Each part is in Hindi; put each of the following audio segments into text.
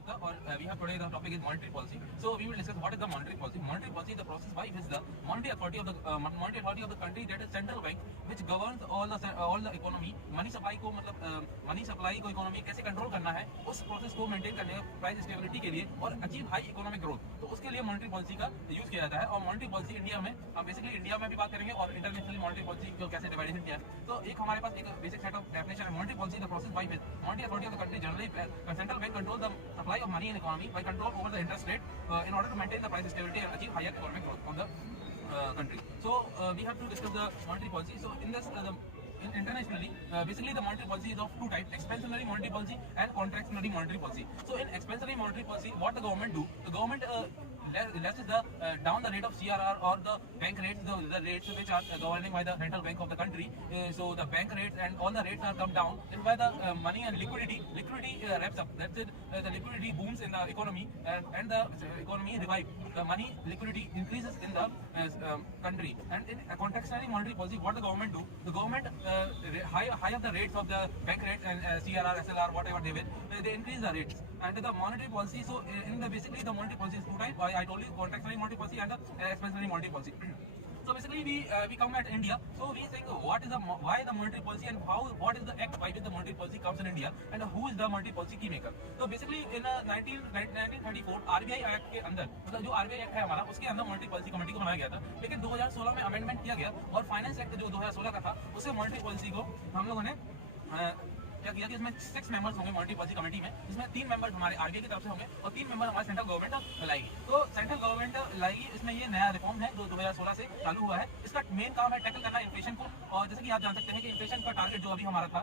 Gupta, or we have today the topic is monetary policy. So we will discuss what is the monetary policy. Monetary policy is the process by which the monetary authority of the country, that is central bank, which governs all the economy, money supply को मतलब money supply को economy कैसे control करना है, उस process को maintain करने का price stability के लिए और achieve high economic growth, तो उसके लिए monetary policy का use किया जाता है। और monetary policy इंडिया में हम बेसिकली इंडिया में भी बात करेंगे और इंटरनेशनली monetary policy को कैसे डिवाइडेशन किया है। तो एक हमारे पास एक बेसिक सेट ऑफ डेफिनेशन है। monetary policy the process by which monetary authority of the country, generally central bank, control the supply of money in economy by control over the interest rate in order to maintain the price stability and achieve higher economic growth of the country. So we have to discuss the monetary policy. So in this internationally, basically the monetary policy is of two types: expansionary monetary policy and contractionary monetary policy. So in expansionary monetary policy, what the government do, the government lesses the down the rate of CRR or the bank rates, the rates which are governing by the central bank of the country. So the bank rates and all the rates are come down, and by the money and liquidity wraps up. That's it. The liquidity booms in the economy, and the economy revives. The money liquidity increases in the country. And in a contractionary monetary policy, what the government do, the government high up the rates of the bank rates and CRR, SLR, whatever they will, they increase the rates. And the monetary policy, so in the basically the monetary policy is two types. I told you, contractionary monetary policy and the expansionary monetary policy. So basically we come at India. So we think what is why the monetary policy, and what is the act by which the monetary policy comes in India, and who is the monetary policy key maker. So basically in 1934 RBI Act के अंदर, मतलब जो RBI Act है हमारा, उसके अंदर मॉनेटरी पॉलिसी कमेटी को बनाया गया था। लेकिन 2016 में अमेंडमेंट किया गया और फाइनेंस एक्ट जो 2016 का था, उससे मॉनेटरी पॉलिसी को हम लोगों ने क्या किया कि इसमें 6 मेंबर्स होंगे मॉनेटरी पॉलिसी कमेटी में, जिसमें 3 मेंबर्स हमारे आरबीआई की तरफ से होंगे और 3 मेंबर हमारे सेंट्रल गवर्नमेंट लाएगी। तो सेंट्रल गवर्नमेंट लाएगी, इसमें ये नया रिफॉर्म है जो 2016 से चालू हुआ है। इसका मेन काम है टैकल करना इन्फ्लेशन को। और जैसे कि आप जान सकते हैं कि इन्फ्लेशन का टारगेट जो अभी हमारा था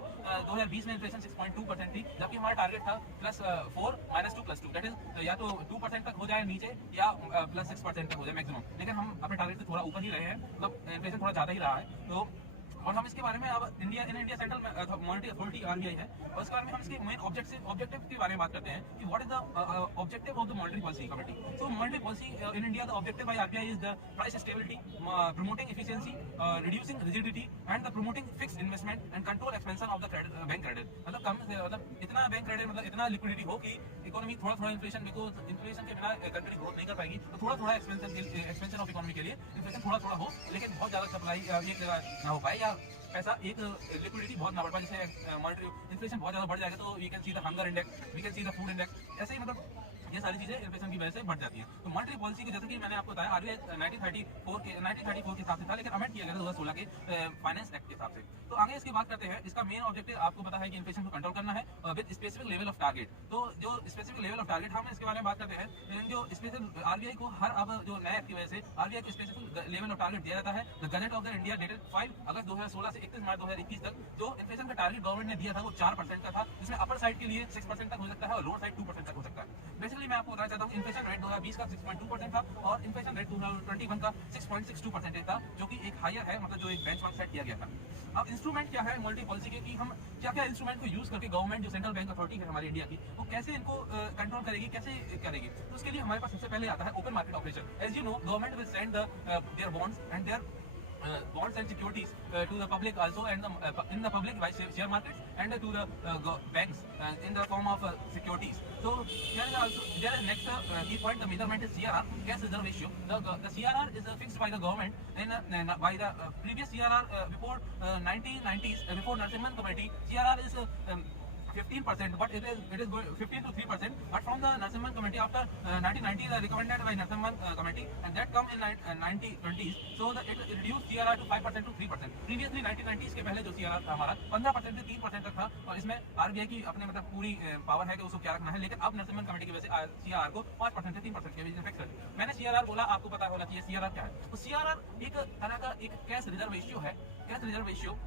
2020 में इन्फ्लेशन 6.2% थी, जबकि हमारा टारगेट था +4 -2 दैट इज या तो 2% तक हो जाए नीचे या +6% तक हो जाए मैक्सिमम। लेकिन हम अपने टारगेट से थोड़ा ऊपर ही रहे हैं, मतलब इन्फ्लेशन थोड़ा ज्यादा ही रहा है। तो और हम इसके बारे में अब India central monetary authority RBI है, और इसके बारे में हम इसके मेन ऑब्जेक्टिव के बारे में बात करते हैं कि what is the objective of the monetary policy committee. So monetary policy in India, the objective by RBI is the price stability, promoting efficiency, reducing rigidity and the promoting fixed investment and control expansion of the bank credit. मतलब इतना बैंक क्रेडिट, मतलब इतना लिक्विडिटी हो कि इकोनॉमी थोड़ा इन्फ्लेशन, बिकॉज इन्फ्लेशन के बिना कंट्री ग्रोथ नहीं कर पाएगी, तो थोड़ा एक्सपेंशन ऑफ इकोनॉमी के लिए इन्फ्लेशन थोड़ा हो, लेकिन बहुत ज्यादा सप्लाई एक ना हो पाए, या पैसा एक लिक्विडिटी बहुत ना बढ़ पाए। जैसे मॉनेटरी इन्फ्लेशन बहुत ज्यादा बढ़ जाएगा तो we can see the hunger index, we can see the food index, ऐसे ही मतलब ये सारी चीजें इन्फ्लेशन की वजह से बढ़ जाती है। तो मॉनेटरी पॉलिसी की, जैसे कि मैंने आपको बताया, आरबीआई 1934 के हिसाब से था, लेकिन अमेंड किया गया 2016 के फाइनेंस एक्ट के हिसाब से। तो आगे इसकी बात करते हैं। इसका मेन ऑब्जेक्टिव आपको पता है कि इन्फ्लेशन को कंट्रोल करना है with specific level of target. तो जो स्पेसिफिक लेवल ऑफ टारगेट, हम इसके बारे में बात करते हैं। जो स्पेसिफिक आरबीआई को हर अब जो नए एक्ट की वजह से आरबीआई को स्पेसिफिक लेवल ऑफ टारगेट दिया जाता है। The gazette of the India dated 5 अगस्त 2016 से 31 मार्च 2021 तक जो इन्फ्लेशन का टारगेट गवर्नमेंट ने दिया था वो 4% का था, जिसमें अपर साइड के लिए 6% तक हो सकता है और लोअर साइड 2% तक हो सकता है। बेसिकली मैं आपको बताना चाहता हूँ इन्फ्लेशन रेट 2020 का 6.2% था और इन्फ्लेशन रेट 2021 का 6.62% था, जो कि एक हायर है, मतलब जो एक बेंचमार्क सेट किया गया था। अब इंस्ट्रूमेंट क्या है मॉनेटरी पॉलिसी के, कि हम क्या इंस्ट्रूमेंट को यूज करके गवर्नमेंट जो सेंट्रल बैंक अथॉरिटी है हमारी इंडिया की, वो कैसे इनको कंट्रोल करेगी, कैसे करेगी। तो उसके लिए हमारे पास सबसे पहले आता है open market operation. As you know, government will send their bonds and their bonds and securities to the public also, and in the public by share markets, and to the banks in the form of securities. So there is next key point, the measurement is CRR, cash reserve ratio. The CRR is fixed by the government in by the previous CRR before 1990s, before Narasimhan Committee. CRR is 15%, but it is 15 to 3%. But from the Narasimhan Committee after 1990, recommended by Narasimhan Committee, and that come in 1920s. So it reduced CRR to 5% to 3%. Previously 1990s के पहले जो CRR था हमारा 15% से 3% तक था, और इसमें आरबीआई की अपने मतलब पूरी पावर है कि उसको क्या रखना है। लेकिन अब नरसिम्हन कमेटी की वजह से CRR को 5% से 3% के बीच में फिक्स कर दिया। मैंने CRR बोला, आपको पता होना चाहिए CRR क्या है। तो CRR एक तरह का एक कैश रिजर्व रेशियो है, कैश रिजर्व रेशियो,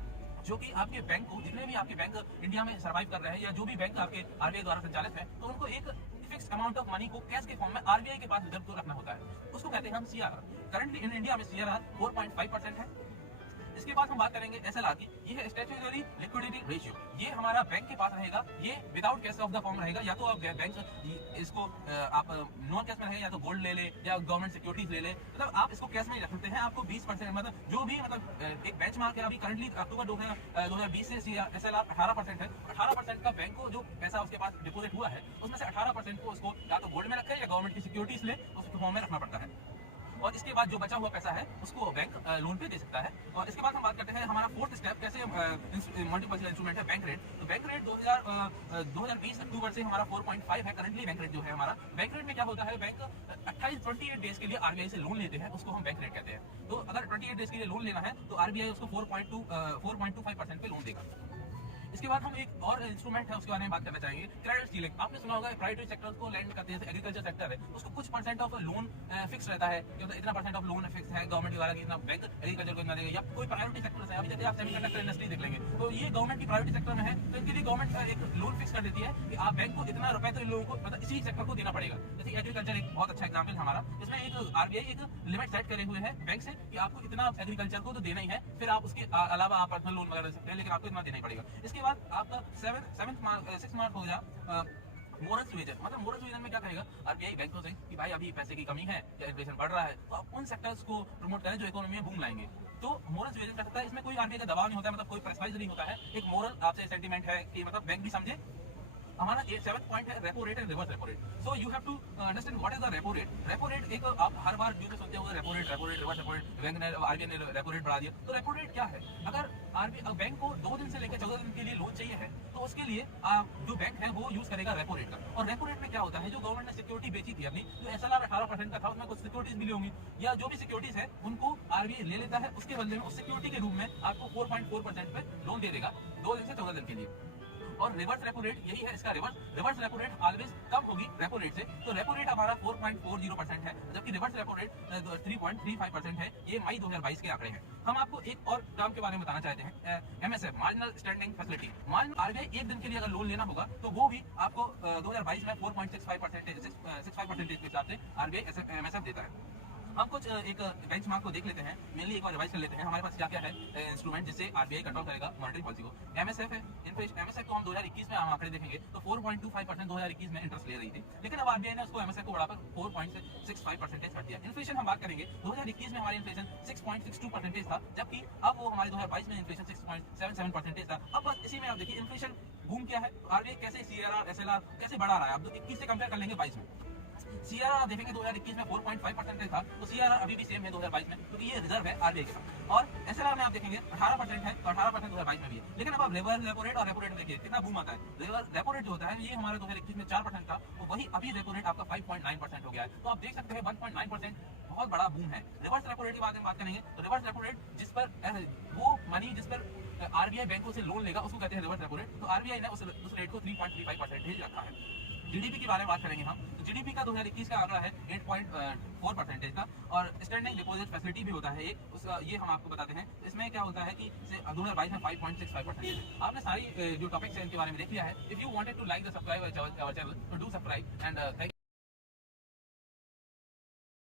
जो कि आपके बैंक को, जितने भी आपके बैंक इंडिया में सर्वाइव कर रहे हैं या जो भी बैंक आपके आरबीआई द्वारा संचालित है, तो उनको एक फिक्स अमाउंट ऑफ मनी को कैश के फॉर्म में आरबीआई के पास रिजर्व तो रखना होता है। उसको कहते हैं हम CRR। करंटली इन इंडिया में CRR 4.5% है। इसके बाद हम बात करेंगे एसएलआर की। ये है स्टैट्यूटरी लिक्विडिटी रेशियो। ये हमारा बैंक के पास रहेगा, ये without cash of the form रहेगा। या तो आप बैंक इसको आप नॉन कैश में रहेगा, या तो गोल्ड ले ले या गवर्नमेंट सिक्योरिटीज ले ले, मतलब आप इसको कैश में ही रख सकते हैं। आपको 20% मतलब जो भी मतलब एक बेंचमार्क है, अभी करंटली अक्टूबर 2020 से एसएलआर 18% है। 18% का बैंक को जो पैसा उसके पास डिपोजिट हुआ है उसमें से 18% को उसको या तो गोल्ड में रखे या गवर्नमेंट की सिक्योरिटीज ले, उसको फॉर्म में रखना पड़ता है। और इसके बाद जो बचा हुआ पैसा है उसको बैंक लोन पे दे सकता है। और इसके बाद हम बात करते हैं हमारा फोर्थ स्टेप कैसे मल्टीपर्पल इंस्ट्रूमेंट है बैंक रेट। तो बैंक रेट 2020 अक्टूबर से हमारा 4.5 है करंटली बैंक रेट जो है हमारा। बैंक रेट में क्या होता है, बैंक 28 डेज के लिए आरबीआई से लोन लेते हैं, उसको हम बैंक रेट कहते हैं। तो अगर 28 डेज के लिए लोन लेना है तो आरबीआई उसको 4.25% पे लोन देगा। इसके बाद हम एक और इंस्ट्रूमेंट है उसके बारे में बात करना चाहेंगे, क्रेडिट सीलिंग। आपने सुना होगा प्राइवेट सेक्टर को लैंड करते हैं, एग्रीकल्चर सेक्टर है उसको कुछ परसेंट ऑफ लोन फिक्स रहता है, इतना परसेंट ऑफ लोन फिक्स है गवर्नमेंट द्वारा कि इतना बैंक एग्रीकल्चर को इतना देगा। या कोई प्राइवेट सेक्टर है, अभी जैसे आप सेमीकंडक्टर इंडस्ट्री देख लेंगे तो ये गवर्नमेंट की प्राइवेट सेक्टर में है, तो इनके लिए गवर्नमेंट एक लोन फिक्स कर देती है कि आप बैंक को इतना रुपए तो इन लोगों को मतलब इसी सेक्टर को देना पड़ेगा। जैसे एग्रीकल्चर एक बहुत अच्छा एग्जाम्पल हमारा, इसमें एक आरबीआई एक लिमिट सेट करे हुए है बैंक से कि आपको इतना एग्रीकल्चर को तो देना ही है, फिर आप उसके अलावा आप पर्सनल लोन वगैरह दे सकते हैं, लेकिन आपको इतना देना ही पड़ेगा। इसके बाद आपका 6th मार्क हो गया मोरल सुविजन। मतलब मोरल सुविजन में क्या कहेगा आरबीआई बैंकों से कि भाई अभी पैसे की कमी है या इन्फ्लेशन बढ़ रहा है, तो आप उन सेक्टर्स को प्रमोट करें जो इकोनॉमी में बूम लाएंगे। तो मोरल सुविजन कर सकता है, इसमें कोई आरबीआई का दबाव नहीं होता है, मतलब कोई प्रेशराइज नहीं होता है, एक मोरल आपसे सेंटीमेंट है कि मतलब बैंक भी समझे। हमारा 7th पॉइंट है repo rate and reverse repo rate. So you have to understand what is the repo rate. Repo rate एक आप हर बार न्यूज़ में सुनते होंगे repo rate reverse repo rate, bank ने आरबीआई ने रेपो रेट बढ़ा दिया। तो रेपो रेट क्या है, अगर आरबीआई बैंक को 2 दिन से लेकर 14 दिन के लिए लोन चाहिए है तो उसके लिए जो बैंक है वो यूज करेगा रेपो रेट का। और रेपो रेट में क्या होता है, जो गवर्नमेंट ने सिक्योरिटी बेची थी अपनी, जो एसएलआर 18% का था उसमें कुछ सिक्योरिटीज मिली होंगी या जो भी सिक्योरिटीज है उनको आरबीआई ले लेता है, उसके बदले में उस सिक्योरिटी के रूप में आपको 4.4% पे लोन दे देगा 2 दिन से 14 दिन के लिए। और रिवर्स रेपो रेट यही है इसका reverse repo rate always come होगी रेपो रेट से। तो रेपो रेट हमारा 4.40% है, जबकि रिवर्स रेपो रेट 3.35% है। ये मई 2022 के आंकड़े हैं। हम आपको एक और टर्म के बारे में बताना चाहते हैं, MSF marginal standing facility. RBI एक दिन के लिए अगर लोन लेना होगा तो वो भी आपको 2022 में 4.65% के हिसाब से आरबीआई एमएसएफ देता है। हम कुछ एक बेंचमार्क को देख लेते हैं, मेनली एक बार रिवाइज कर लेते हैं हमारे पास क्या क्या है इंस्ट्रूमेंट जिससे आरबीआई कंट्रोल करेगा मॉनेटरी पॉलिसी को। एमएसएफ है, एमएसएफ को हम 2021 में हम आंकड़े देखेंगे तो 4.25% 2021 में इंटरेस्ट ले रही थी, लेकिन अब आरबीआई ने उसको एमएसएफ को बढ़ाकर 4.65% कर दिया। इन्फ्लेशन हम बात करेंगे, 2021 में हमारी इन्फ्लेशन 6.62% था, जबकि अब वो हमारे 2022 में इन्फ्लेशन 6.77% था। अब बस इसी में आप देखिए इन्फ्लेशन बूम क्या है, आरबीआई कैसे सीआरआर एसएलआर कैसे बढ़ा रहा है। आप 21 से कंपेयर कर लेंगे 22 में, सीआरआर देखेंगे 2021 में 4.5% था, तो सीआरआर अभी भी सेम है 2022 में, क्योंकि ये रिजर्व है आरबीआई के साथ। और एसएलआर में आप देखेंगे 18% है, तो 18% 2022 में भी है। लेकिन अब आप रिवर्स रेपो रेट और रेपो रेट देखिए कितना बूम आता है। रिवर्स रेपो रेट जो होता है ये हमारे 2021 में 4% था, तो वही अभी रेपो रेट आपका 5.9% हो गया है। तो आप देख सकते हैं 1.9% बहुत बड़ा बूम है। रिवर्स रेपो रेट की बात करेंगे तो रिवर्स रेपो रेट जिस पर वो मनी जिस पर आरबीआई बैंकों से लोन लेगा उसको कहते हैं रिवर्स रेपो रेट। तो आरबीआई ने उस रेट को 3.35% रखा है। जीडीपी के बारे में बात करेंगे हम, तो जीडीपी का 2021 का आंकड़ा है 8.4% का। और स्टैंडिंग डिपॉजिट फैसिलिटी भी होता है एक, उसका ये हम आपको बताते हैं। इसमें क्या होता है कि 2022 में 5.65% है। आपने सारी जो टॉपिक्स है इनके बारे में देख लिया है। If you wanted to like the subscribe our channel, तो डू सब्सक्राइब एंड थैंक